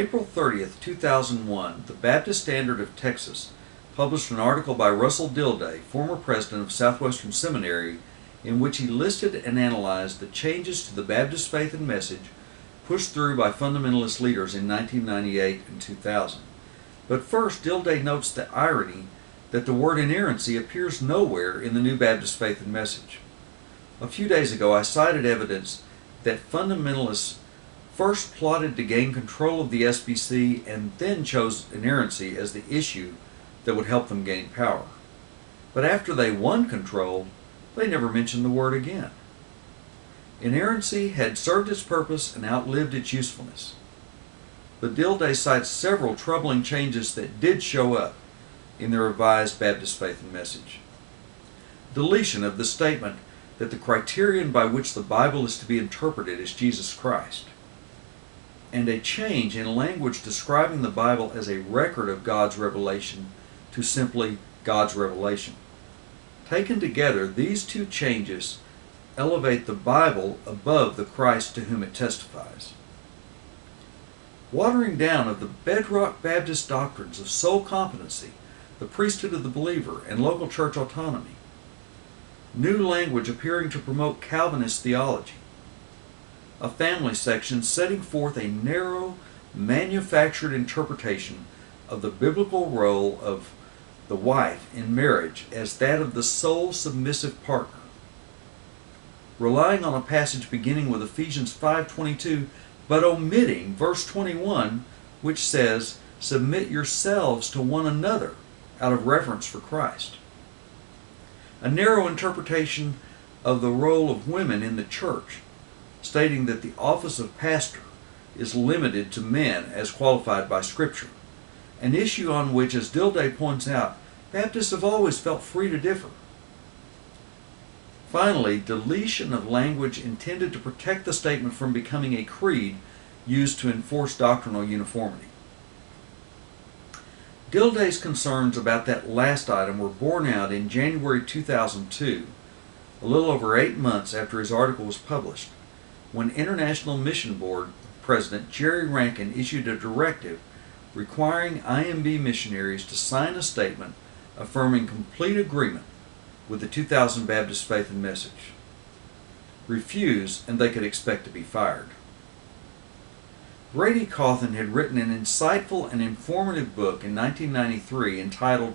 April 30th, 2001, the Baptist Standard of Texas published an article by Russell Dilday, former president of Southwestern Seminary, in which he listed and analyzed the changes to the Baptist faith and message pushed through by fundamentalist leaders in 1998 and 2000. But first, Dilday notes the irony that the word inerrancy appears nowhere in the New Baptist Faith and Message. A few days ago, I cited evidence that fundamentalists first plotted to gain control of the SBC and then chose inerrancy as the issue that would help them gain power. But after they won control, they never mentioned the word again. Inerrancy had served its purpose and outlived its usefulness. But Dilday cites several troubling changes that did show up in the revised Baptist Faith and Message. Deletion of the statement that the criterion by which the Bible is to be interpreted is Jesus Christ, and a change in language describing the Bible as a record of God's revelation to simply God's revelation. Taken together, these two changes elevate the Bible above the Christ to whom it testifies. Watering down of the bedrock Baptist doctrines of soul competency, the priesthood of the believer, and local church autonomy. New language appearing to promote Calvinist theology. A family section setting forth a narrow, manufactured interpretation of the biblical role of the wife in marriage as that of the sole submissive partner. Relying on a passage beginning with Ephesians 5:22, but omitting verse 21, which says, "Submit yourselves to one another," out of reverence for Christ. A narrow interpretation of the role of women in the church, stating that the office of pastor is limited to men as qualified by Scripture, an issue on which, as Dilday points out, Baptists have always felt free to differ. Finally, deletion of language intended to protect the statement from becoming a creed used to enforce doctrinal uniformity. Dilday's concerns about that last item were borne out in January 2002, a little over 8 months after his article was published, when International Mission Board President Jerry Rankin issued a directive requiring IMB missionaries to sign a statement affirming complete agreement with the 2000 Baptist Faith and Message. Refuse, and they could expect to be fired. Brady Cawthon had written an insightful and informative book in 1993 entitled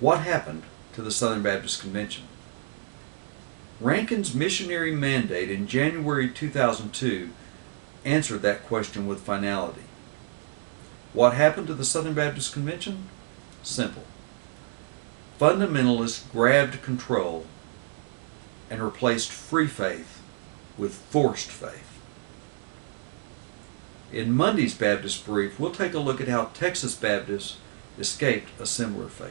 What Happened to the Southern Baptist Convention? Rankin's missionary mandate in January 2002 answered that question with finality. What happened to the Southern Baptist Convention? Simple. Fundamentalists grabbed control and replaced free faith with forced faith. In Monday's Baptist Brief, we'll take a look at how Texas Baptists escaped a similar fate.